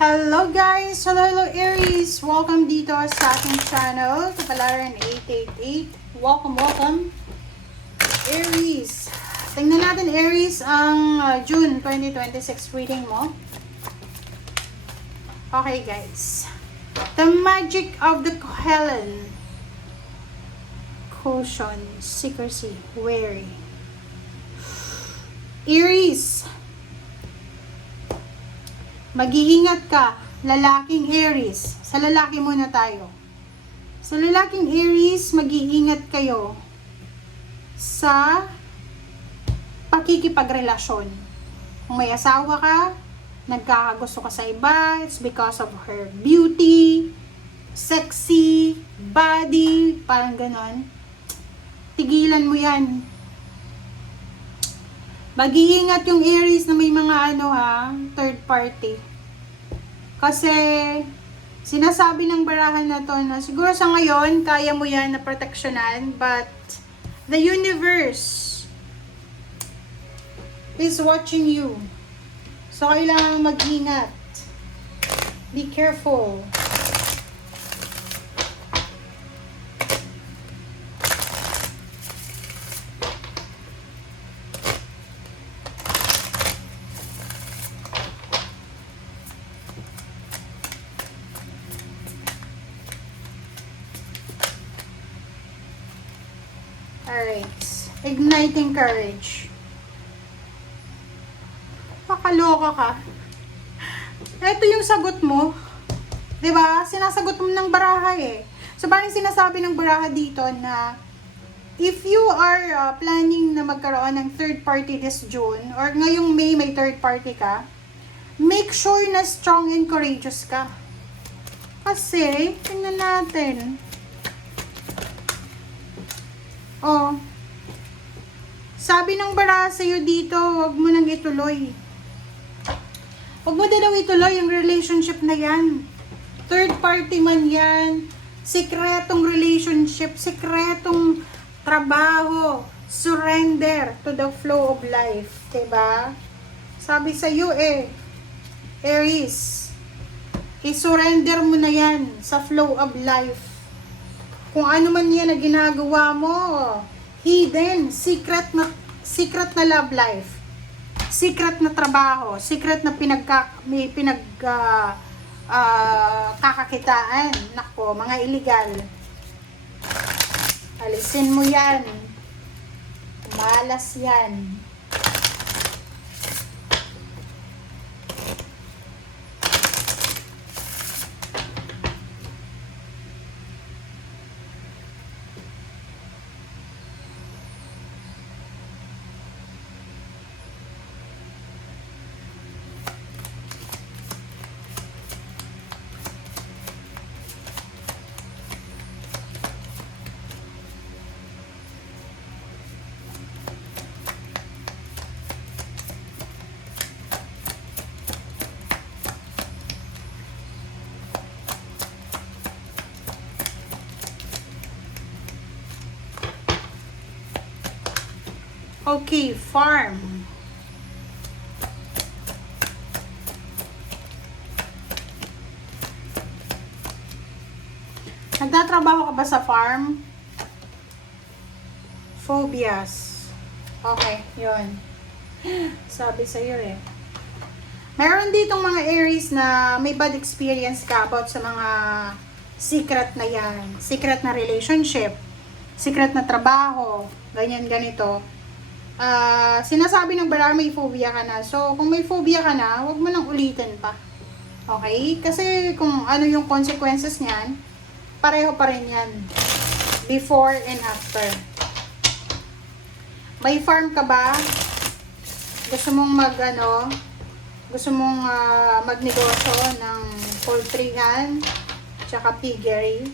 Hello guys! Hello Aries! Welcome dito sa ating channel, Kapalaran 888. Welcome! Aries! Tingnan natin Aries ang June 2026 reading mo. Okay guys. The magic of the Helen. Caution, secrecy, wary. Aries! Mag-iingat ka, lalaking Aries. Sa lalaki muna tayo. Sa lalaking Aries, mag-iingat kayo sa pakikipagrelasyon. Kung may asawa ka, nagkakagusto ka sa iba, it's because of her beauty, sexy, body, parang ganon. Tigilan mo yan. Mag-iingat yung Aries na may mga third party. Kasi, sinasabi ng barahan na to na siguro sa ngayon, kaya mo yan na proteksyonan, but the universe is watching you. So, kailangan mag-ingat. Be careful. Alright. Igniting courage. Pakaloka ka. Ito yung sagot mo. 'Di ba? Sinasagot mo ng baraha eh. So, parang sinasabi ng baraha dito na if you are planning na magkaroon ng third party this June or ngayong May may third party ka, make sure na strong and courageous ka. Kasi, tingnan natin. Oh. Sabi ng baraha sa'yo dito, huwag mo nang ituloy. Huwag mo daw ituloy yung relationship na yan. Third party man yan. Sikretong relationship, sikretong trabaho. Surrender to the flow of life. Diba? Sabi sa'yo Aries, i-surrender mo na yan sa flow of life. Kung ano man yan na ginagawa mo, hidden, secret na love life, secret na trabaho, secret na kakakitaan, nako, mga illegal. Alisin mo yan. Malas yan. Okay, farm. Nagtatrabaho ka ba sa farm? Phobias. Okay, yun. Sabi sa'yo Meron ditong mga Aries na may bad experience ka about sa mga secret na yan. Secret na relationship. Secret na trabaho. Ganyan, ganito. Sinasabi ng baraha may phobia ka na. So, kung may phobia ka na, huwag mo nang ulitin pa. Okay? Kasi kung ano yung consequences niyan, pareho pa rin yan. Before and after. May farm ka ba? Gusto mong magnegosyo ng poultryhan, tsaka piggery.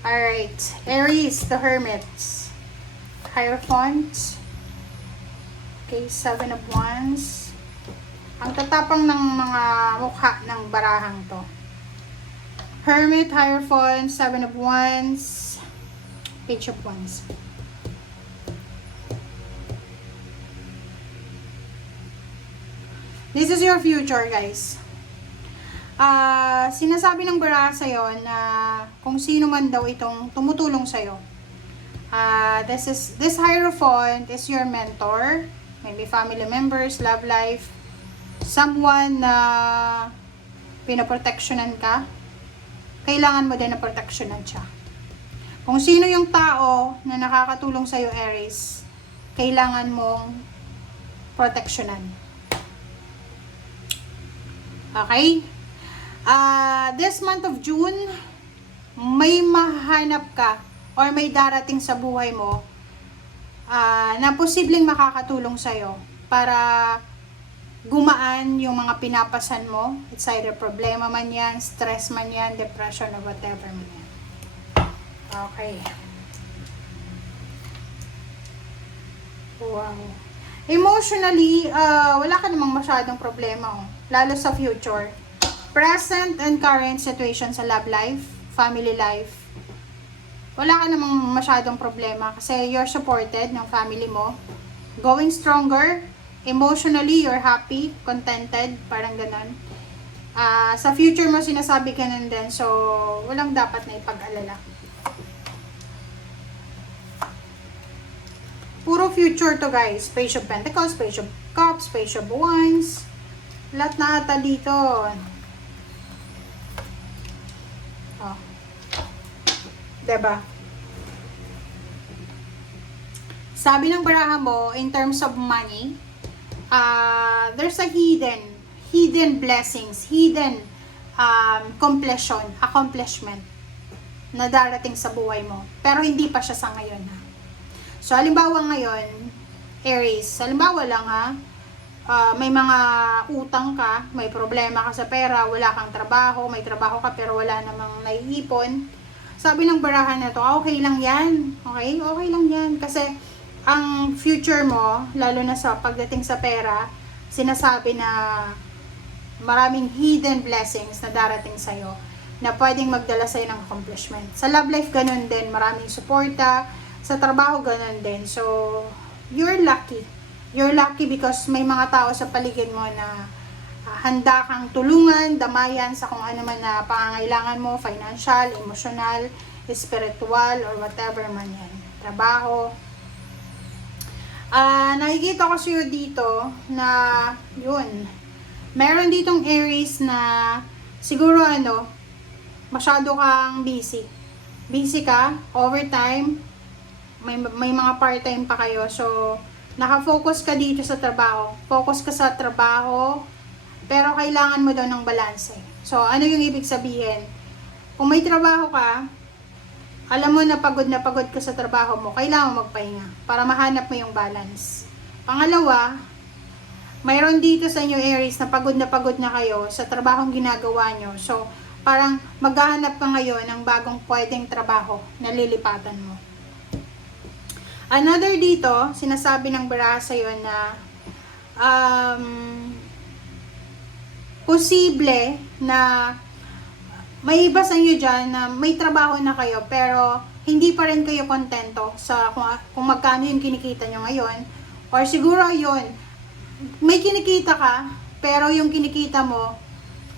Alright, Aries, the Hermits, Hierophant, okay, 7 of Wands. Ang tatapang ng mga mukha ng barahang to. Hermit, Hierophant, 7 of Wands, Page of Wands. This is your future, guys. Sinasabi ng baraha sa'yo na kung sino man daw itong tumutulong sa'yo. This Hierophant is your mentor, maybe family members, love life, someone na pinaproteksyonan ka. Kailangan mo din na proteksyonan siya. Kung sino yung tao na nakakatulong sa'yo, Aries, kailangan mong proteksyonan. Okay? This month of June, may mahanap ka or may darating sa buhay mo na posibleng makakatulong sa'yo para gumaan yung mga pinapasan mo. It's either problema man yan, stress man yan, depression or whatever man yan. Okay. Wow. Emotionally, wala ka namang masyadong problema, lalo sa future. Present and current situation sa love life, family life, wala ka namang masyadong problema kasi you're supported ng family mo. Going stronger, emotionally, you're happy, contented, parang ganon. Sa future mo, sinasabi ka nun din, so walang dapat na ipag-alala. Puro future to, guys. Page of Pentacles, Page of Cups, Page of Wands. Lahat na ata dito. Oh. Diba? Sabi ng baraha mo, in terms of money, there's a hidden blessings, hidden accomplishment na darating sa buhay mo. Pero hindi pa siya sa ngayon, ha. So, halimbawa ngayon, Aries, halimbawa lang, ha, may mga utang ka, may problema ka sa pera, wala kang trabaho, may trabaho ka pero wala namang naiipon. Sabi ng baraha na to, okay lang yan. Okay? Okay lang yan. Kasi, ang future mo, lalo na sa pagdating sa pera, sinasabi na maraming hidden blessings na darating sa'yo na pwedeng magdala sa'yo ng accomplishment. Sa love life, ganun din. Maraming suporta. Sa trabaho, ganun din. So, you're lucky. You're lucky because may mga tao sa paligid mo na handa kang tulungan, damayan sa kung ano man na pangangailangan mo, financial, emotional, spiritual, or whatever man yan. Trabaho. Nakikita ko sa'yo dito na, yun, meron ditong Aries na siguro masyado kang busy. Busy ka, overtime, may mga part-time pa kayo, so, nakafocus ka dito sa trabaho. Focus ka sa trabaho, pero kailangan mo daw ng balance. So, ano yung ibig sabihin? Kung may trabaho ka, alam mo na pagod ka sa trabaho mo, kailangan mo magpahinga para mahanap mo yung balance. Pangalawa, mayroon dito sa inyo Aries na pagod na kayo sa trabahong ginagawa nyo. So, parang maghahanap ka ngayon ng bagong pwedeng trabaho na lilipatan mo. Another dito, sinasabi ng baraha sa'yo na posible na may iba sa inyo dyan na may trabaho na kayo pero hindi pa rin kayo kontento sa kung magkano yung kinikita nyo ngayon. Or siguro yun, may kinikita ka pero yung kinikita mo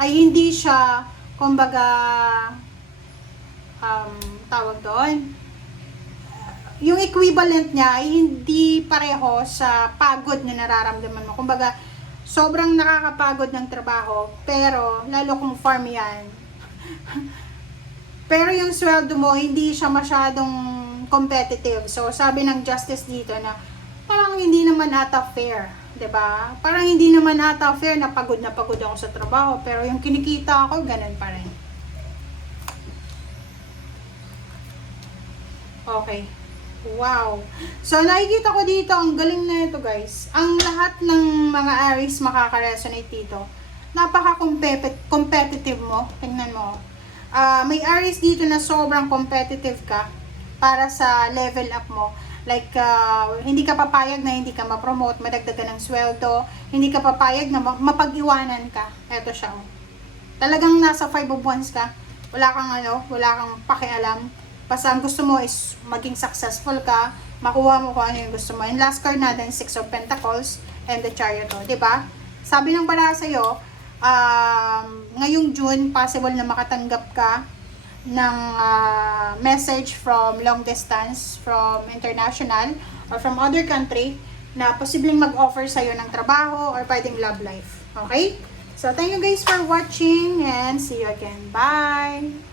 ay hindi siya, kumbaga, tawag doon, yung equivalent niya ay hindi pareho sa pagod na nararamdaman mo. Kumbaga, sobrang nakakapagod ng trabaho, pero lalo kung farm yan. Pero yung sweldo mo, hindi siya masyadong competitive. So, sabi ng justice dito na parang hindi naman ata fair. 'Di ba? Parang hindi naman ata fair na pagod ako sa trabaho, pero yung kinikita ako, ganun pa rin. Okay. Wow. So, nakikita ko dito, ang galing na ito, guys. Ang lahat ng mga Aries makaka-resonate dito. Napaka-competitive mo. Tingnan mo. May Aries dito na sobrang competitive ka para sa level up mo. Like, hindi ka papayag na hindi ka ma-promote, madagdagan ng sweldo. Hindi ka papayag na mapag-iwanan ka. Ito siya, oh. Talagang nasa 5 of Wands ka. Wala kang pakialam. Basta ang gusto mo is maging successful ka, makuha mo kung ano yung gusto mo. And last card natin, Six of Pentacles and the Chariot, di ba? Sabi ng para sa'yo, ngayong June, possible na makatanggap ka ng message from long distance, from international, or from other country, na posibleng mag-offer sa'yo ng trabaho or pwedeng love life. Okay? So, thank you guys for watching and see you again. Bye!